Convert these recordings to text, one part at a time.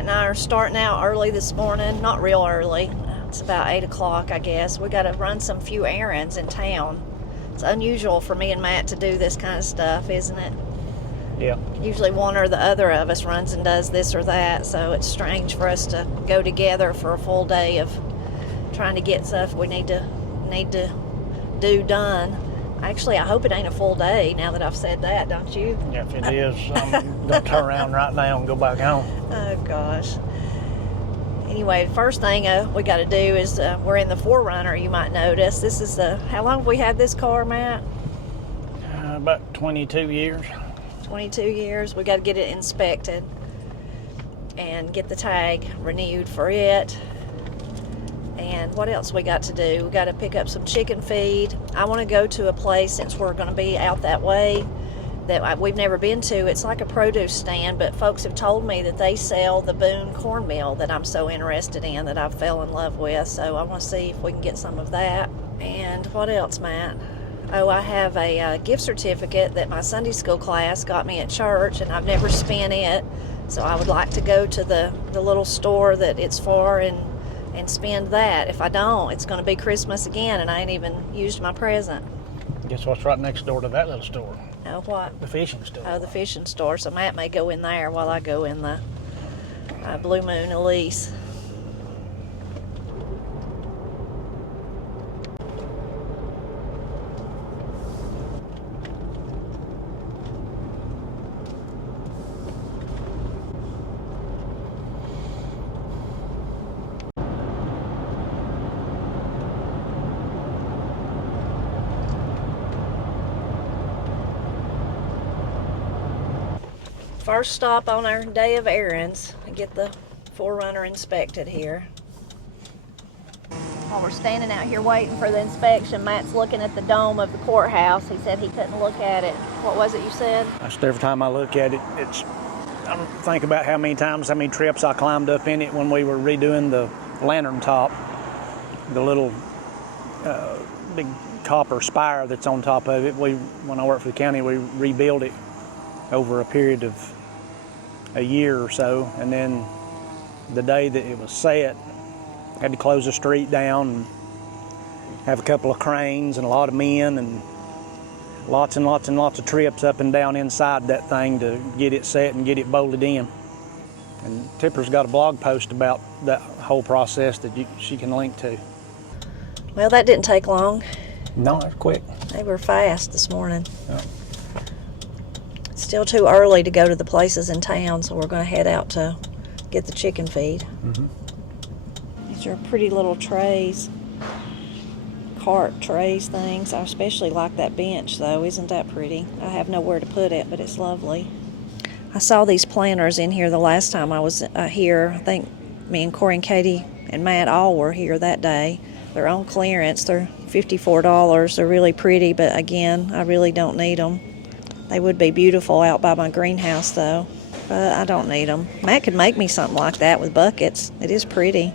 Matt and I are starting out early this morning. Not real early. It's about 8 o'clock, I guess. We got to run some few errands in town. It's unusual for me and Matt to do this kind of stuff, isn't it? Yeah. Usually one or the other of us runs and does this or that, so it's strange for us to go together for a full day of trying to get stuff we need to do done. Actually, I hope it ain't a full day now that I've said that, don't you? Yeah, if it is, I'm going to turn around right now and go back home. Oh, gosh. Anyway, the first thing we got to do is we're in the Forerunner, you might notice. This is how long have we had this car, Matt? About 22 years. 22 years. We got to get it inspected and get the tag renewed for it. And what else we got to do? We got to pick up some chicken feed. I want to go to a place, since we're going to be out that way, that we've never been to. It's like a produce stand, but folks have told me that they sell the Boone cornmeal that I'm so interested in, that I fell in love with. So I want to see if we can get some of that. And what else, Matt? Oh, I have a gift certificate that my Sunday school class got me at church, and I've never spent it. So I would like to go to the little store that it's for and spend that. If I don't, it's going to be Christmas again, and I ain't even used my present. Guess what's right next door to that little store? Oh, what? The fishing store. Oh, the fishing store. So Matt may go in there while I go in the Blue Moon Elise. First stop on our day of errands, and get the Forerunner inspected here. While we're standing out here waiting for the inspection, Matt's looking at the dome of the courthouse. He said he couldn't look at it. What was it you said? Just every time I look at it, I don't think about how many trips I climbed up in it when we were redoing the lantern top, the little big copper spire that's on top of it. When I worked for the county, we rebuilt it over a period of a year or so, and then the day that it was set, had to close the street down and have a couple of cranes and a lot of men and lots of trips up and down inside that thing to get it set and get it bolted in. And Tipper's got a blog post about that whole process that she can link to. Well, that didn't take long. No, it's quick. They were fast this morning. Yeah. Still too early to go to the places in town, so we're going to head out to get the chicken feed. Mm-hmm. These are pretty little trays, cart trays things. I especially like that bench, though. Isn't that pretty? I have nowhere to put it, but it's lovely. I saw these planters in here the last time I was here. I think me and Corey and Katie and Matt all were here that day. They're on clearance. They're $54. They're really pretty, but again, I really don't need them. They would be beautiful out by my greenhouse, though, but I don't need them. Matt could make me something like that with buckets. It is pretty.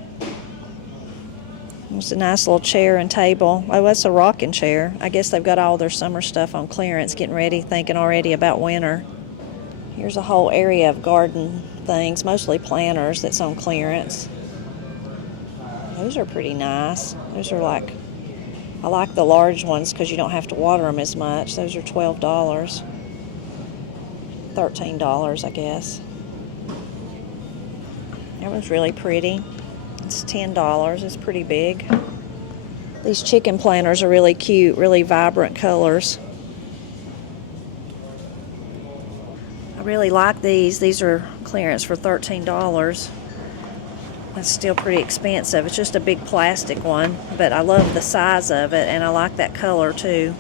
It's a nice little chair and table. Oh, that's a rocking chair. I guess they've got all their summer stuff on clearance, getting ready, thinking already about winter. Here's a whole area of garden things, mostly planters, that's on clearance. Those are pretty nice. Those are I like the large ones because you don't have to water them as much. Those are $12. $13, I guess. That one's really pretty. It's $10. It's pretty big. These chicken planters are really cute, really vibrant colors. I really like these. These are clearance for $13. That's still pretty expensive. It's just a big plastic one, but I love the size of it, and I like that color too.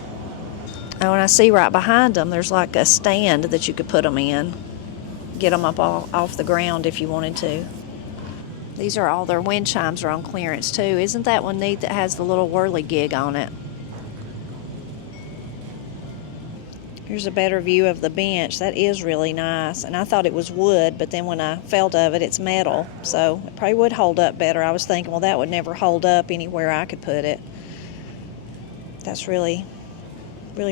Oh, and I see right behind them there's like a stand that you could put them in. Get them up off the ground if you wanted to. These are all their wind chimes are on clearance too. Isn't that one neat that has the little whirligig on it? Here's a better view of the bench. That is really nice. And I thought it was wood, but then when I felt of it, it's metal. So it probably would hold up better. I was thinking, well, that would never hold up anywhere I could put it. That's really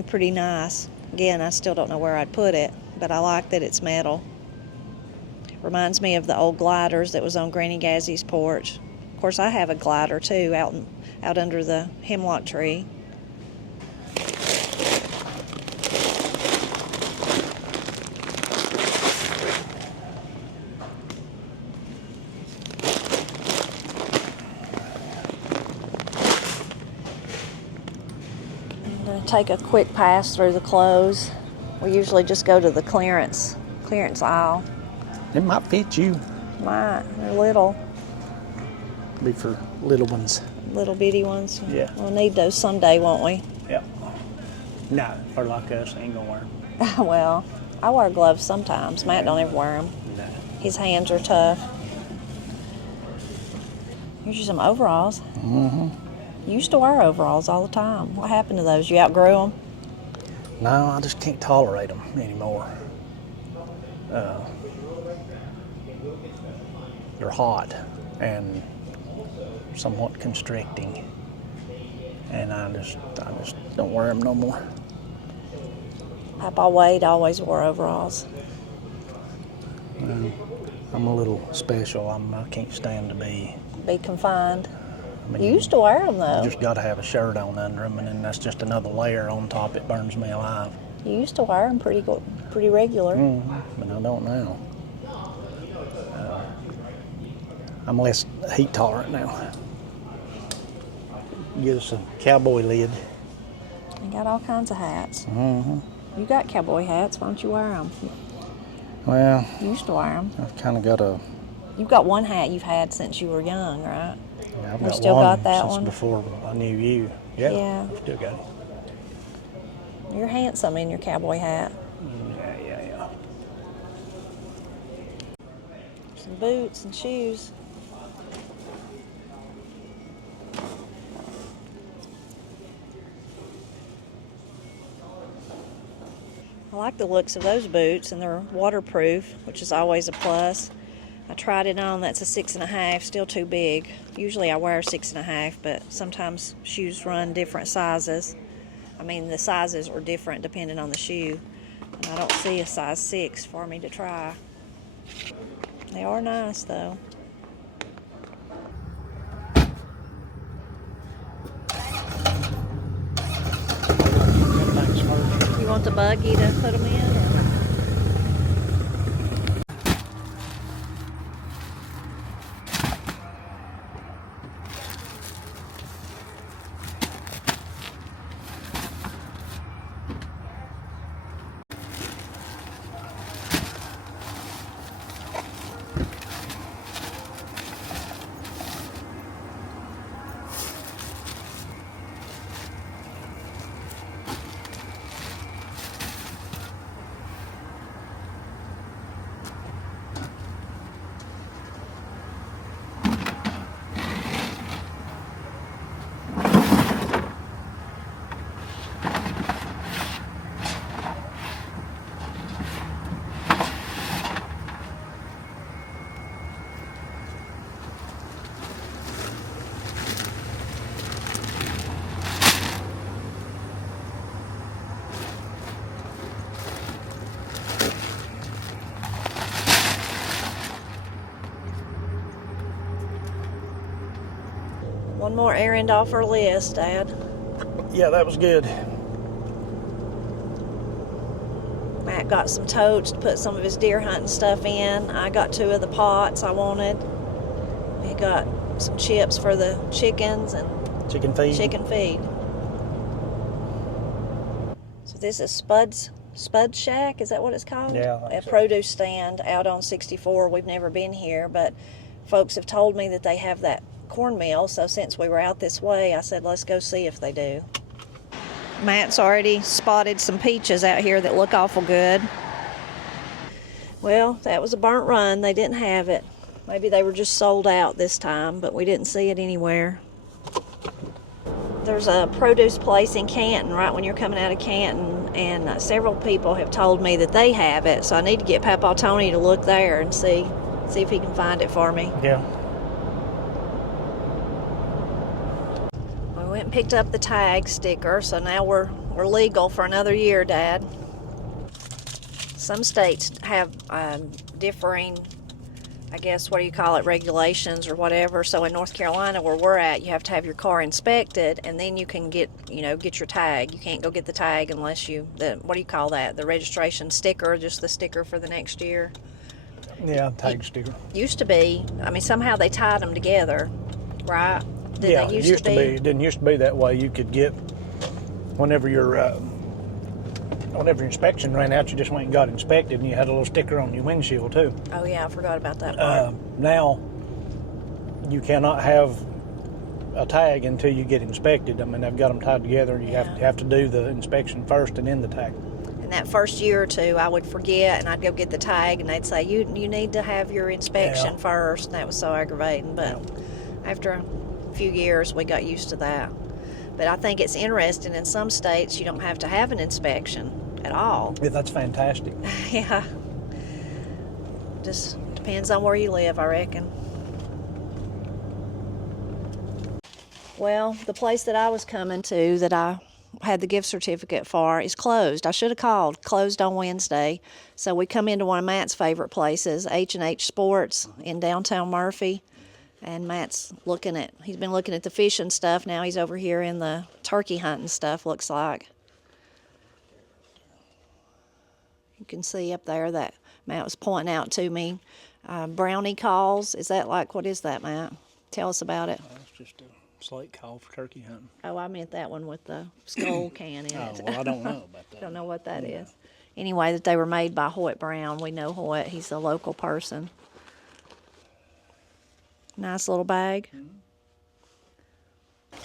pretty nice. Again, I still don't know where I'd put it, but I like that it's metal. Reminds me of the old gliders that was on Granny Gazzie's porch. Of course, I have a glider too out under the hemlock tree. I'm going to take a quick pass through the clothes. We usually just go to the clearance aisle. It might fit you. Might. They're little. Be for little ones. Little bitty ones. Yeah. We'll need those someday, won't we? Yep. No, for like us, ain't gonna wear them. Well, I wear gloves sometimes. Matt don't ever wear them. No. His hands are tough. Here's some overalls. Mm-hmm. You used to wear overalls all the time. What happened to those? You outgrew them? No, I just can't tolerate them anymore. They're hot and somewhat constricting, and I just don't wear them no more. Papa Wade always wore overalls. I'm a little special. I can't stand to be Confined. I mean, You used to wear them though. You just got to have a shirt on under them, and then that's just another layer on top. It burns me alive. You used to wear them pretty regular. But I don't now. I'm less heat tolerant now. Give us a cowboy lid. You got all kinds of hats. Mm-hmm. You got cowboy hats. Why don't you wear them? Well, You used to wear them. I've kind of got a. You've got one hat you've had since you were young, right? Yeah, I've You got still one got that since one? before I knew you. Yeah. Yeah. I've still got it. You're handsome in your cowboy hat. Yeah. Some boots and shoes. I like the looks of those boots, and they're waterproof, which is always a plus. I tried it on. That's a 6.5, still too big. Usually I wear 6.5, but sometimes shoes run different sizes. I mean, the sizes are different depending on the shoe. And I don't see a size 6 for me to try. They are nice, though. You want the buggy to put them in? Or? One more errand off our list, Dad. Yeah, that was good. Matt got some totes to put some of his deer hunting stuff in. I got 2 of the pots I wanted. We got some chips for the chickens and Chicken feed. chicken feed. So this is Spud Shack, is that what it's called? Yeah, I A think so. produce stand out on 64. We've never been here, but folks have told me that they have that cornmeal, so since we were out this way, I said let's go see if they do. Matt's already spotted some peaches out here that look awful good. Well, that was a burnt run. They didn't have it. Maybe they were just sold out this time, but we didn't see it anywhere. There's a produce place in Canton right when you're coming out of Canton, and several people have told me that they have it, so I need to get Papa Tony to look there and see if he can find it for me. Yeah. We went and picked up the tag sticker, so now we're legal for another year, Dad. Some states have differing I guess, what do you call it, regulations or whatever. So in North Carolina, where we're at, you have to have your car inspected, and then you can get your tag. You can't go get the tag unless what do you call that? The registration sticker, just the sticker for the next year. Yeah, tag sticker. Used to be, I mean, somehow they tied them together, right? Yeah, it used to be. It didn't used to be that way. You could get, whenever your inspection ran out, you just went and got inspected, and you had a little sticker on your windshield too. Oh yeah, I forgot about that part. Now, you cannot have a tag until you get inspected. I mean, they've got them tied together. You have to do the inspection first and then the tag. And that first year or two, I would forget, and I'd go get the tag, and they'd say, you need to have your inspection first, and that was so aggravating. But after a few years, we got used to that. But I think it's interesting, in some states, you don't have to have an inspection at all. Yeah, that's fantastic. Yeah. Just depends on where you live, I reckon. Well, the place that I was coming to that I had the gift certificate for is closed. I should have closed on Wednesday. So we come into one of Matt's favorite places, H&H Sports in downtown Murphy. And Matt's he's been looking at the fishing stuff. Now he's over here in the turkey hunting stuff, looks like. You can see up there that Matt was pointing out to me. Brownie calls. Is that what is that, Matt? Tell us about it. It's just a slate call for turkey hunting. Oh, I meant that one with the skull can in it. Oh, well, I don't know about that. Don't know what that is. Anyway, that they were made by Hoyt Brown. We know Hoyt. He's a local person. Nice little bag.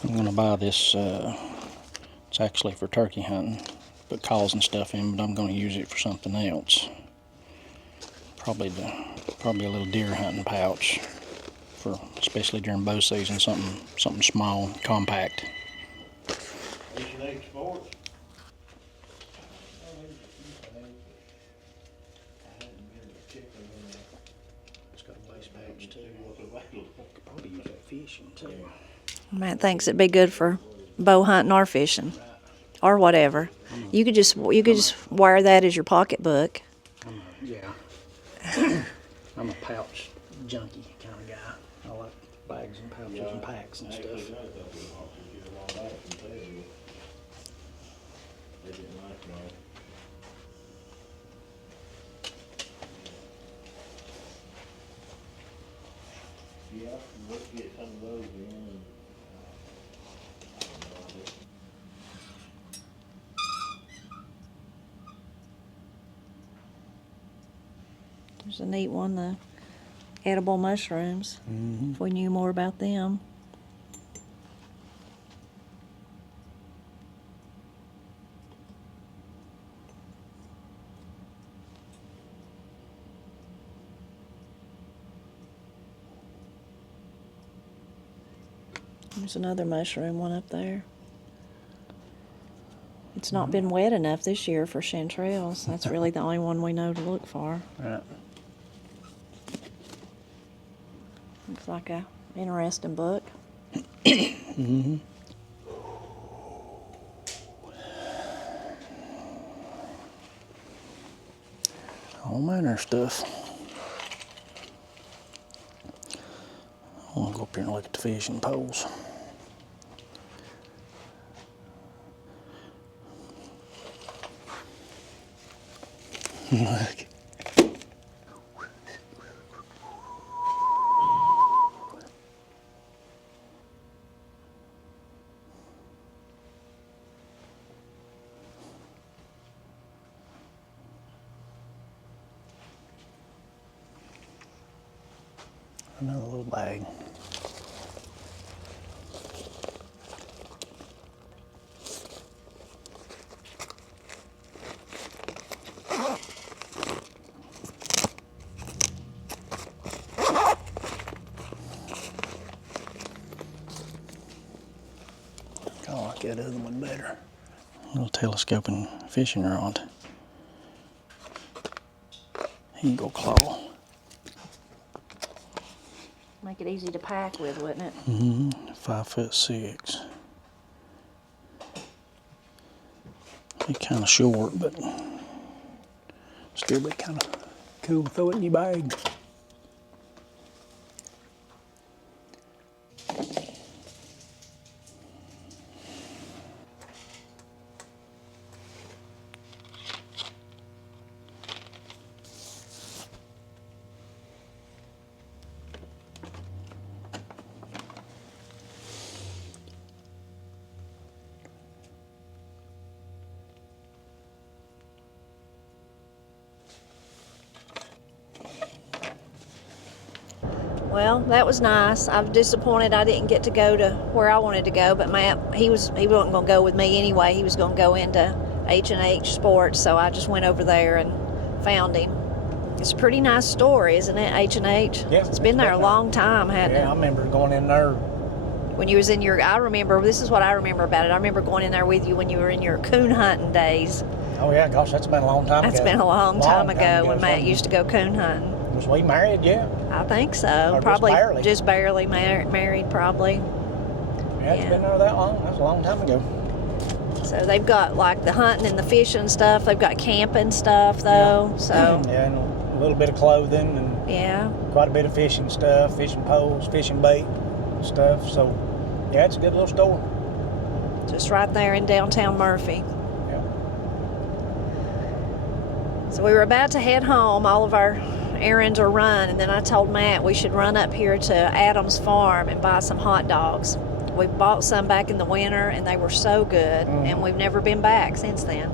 I'm going to buy this, it's actually for turkey hunting, put calls and stuff in, but I'm going to use it for something else. Probably a little deer hunting pouch, especially during bow season, something small, compact. Scenic Sports. It's got a base pouch too. Could probably use that fishing too. Matt thinks it'd be good for bow hunting or fishing, or whatever. You could just wear that as your pocketbook. I'm a pouch junkie kind of guy. I like bags and pouches and packs and stuff. Yeah, let's get some of those in. There's a neat one, the edible mushrooms. If we knew more about them. There's another mushroom one up there. It's not been wet enough this year for chanterelles. That's really the only one we know to look for. Right. Looks like a interesting book. All manner of stuff. I want to go up here and look at the fishing poles. Look. Another little bag. I like that other one better. A little telescoping fishing rod. Eagle claw. Make it easy to pack with, wouldn't it? 5'6". Be kind of short, but still be kind of cool to throw it in your bag. Well, that was nice. I was disappointed I didn't get to go to where I wanted to go, but Matt, he wasn't going to go with me anyway. He was going to go into H&H Sports, so I just went over there and found him. It's a pretty nice store, isn't it, H&H? Yeah, it's been there a long time, hasn't it? Yeah, I remember going in there. When you was in your, I remember, this is what I remember about it. I remember going in there with you when you were in your coon hunting days. Oh yeah, gosh, that's been a long time ago. That's been a long time ago when Matt used to go coon hunting. Was we married? Yeah. I think so. Or probably just barely married, probably. Yeah, it's been there that long. That's a long time ago. So they've got like the hunting and the fishing stuff. They've got camping stuff though. Yeah. So yeah, and a little bit of clothing and yeah, quite a bit of fishing stuff, fishing poles, fishing bait stuff. So yeah, it's a good little store. just right there in downtown Murphy. Yeah. So we were about to head home. All of our errands are run, and then I told Matt we should run up here to Adam's farm and buy some hot dogs. We bought some back in the winter, and they were so good, and we've never been back since then.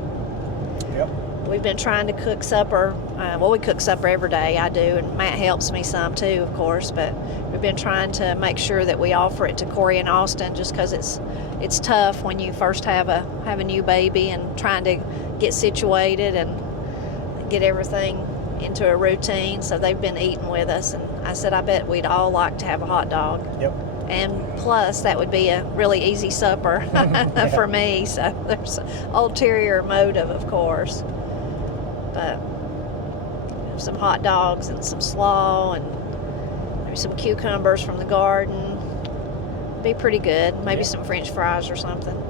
Yep. We've been trying to cook supper. We cook supper every day, I do, and Matt helps me some too, of course, but we've been trying to make sure that we offer it to Corey and Austin just because it's tough when you first have a new baby and trying to get situated and get everything into a routine. So they've been eating with us, and I said I bet we'd all like to have a hot dog. Yep. And plus that would be a really easy supper for me. So there's an ulterior motive, of course, but some hot dogs and some slaw and maybe some cucumbers from the garden. Be pretty good. Maybe some French fries or something.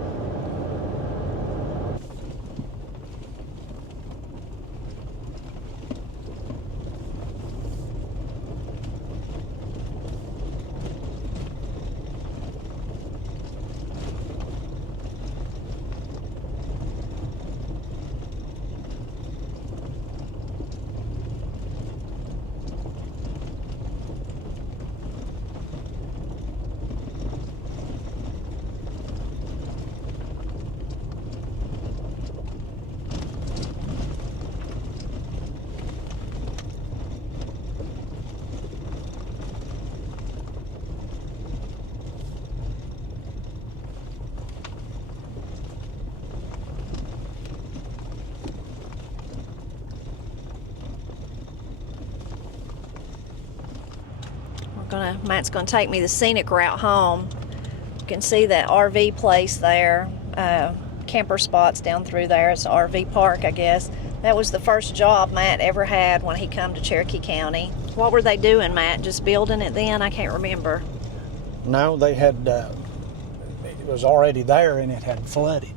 Matt's gonna take me the scenic route home. You can see that RV place there, camper spots down through there. It's an RV park, I guess. That was the first job Matt ever had when he come to Cherokee County. What were they doing, Matt? Just building it then? I can't remember. No, they had, it was already there and it had flooded.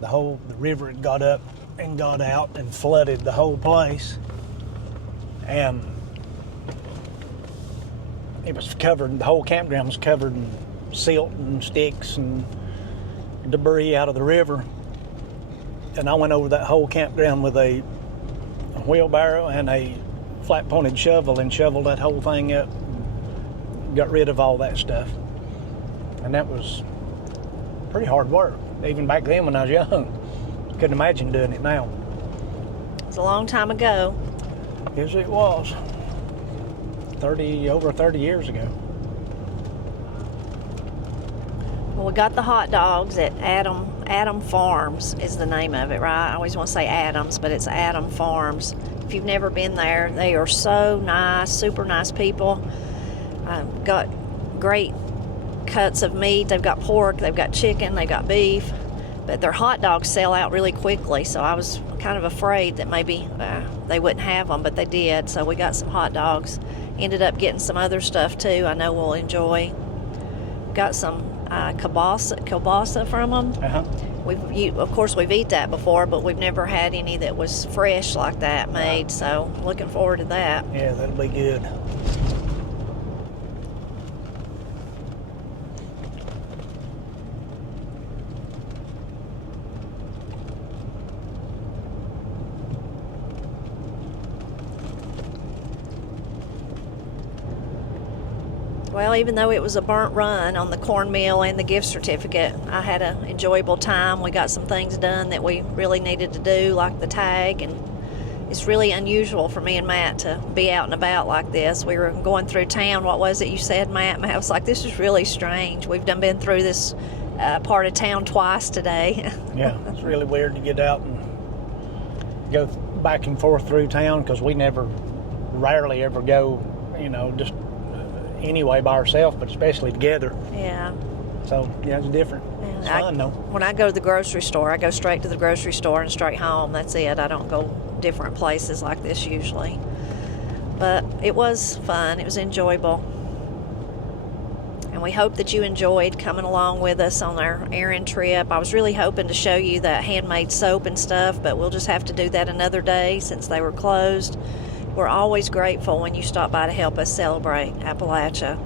The river had got up and got out and flooded the whole place. And it was covered, the whole campground was covered in silt and sticks and debris out of the river. And I went over that whole campground with a wheelbarrow and a flat pointed shovel and shoveled that whole thing up and got rid of all that stuff. And that was pretty hard work, even back then when I was young. Couldn't imagine doing it now. It was a long time ago. Yes, it was. Over 30 years ago. Well, we got the hot dogs at Adam Farms is the name of it, right? I always want to say Adams, but it's Adam Farms. If you've never been there, they are so nice, super nice people. Got great cuts of meat. They've got pork, they've got chicken, they've got beef, but their hot dogs sell out really quickly, so I was kind of afraid that maybe they wouldn't have them, but they did, so we got some hot dogs. Ended up getting some other stuff too I know we'll enjoy. Got some kielbasa from them. Of course we've eaten that before, but we've never had any that was fresh like that made, so looking forward to that. Yeah, that'll be good. Well, even though it was a burnt run on the cornmeal and the gift certificate, I had an enjoyable time. We got some things done that we really needed to do, like the tag and it's really unusual for me and Matt to be out and about like this. We were going through town. What was it you said, Matt? Matt was like, this is really strange. We've been through this part of town twice today. Yeah, it's really weird to get out and go back and forth through town because we rarely ever go, just anyway by ourselves, but especially together. Yeah. So, yeah, it's different. It's fun, though. When I go to the grocery store, I go straight to the grocery store and straight home. That's it. I don't go different places like this usually. But it was fun. It was enjoyable. And we hope that you enjoyed coming along with us on our errand trip. I was really hoping to show you that handmade soap and stuff, but we'll just have to do that another day since they were closed. We're always grateful when you stop by to help us celebrate Appalachia.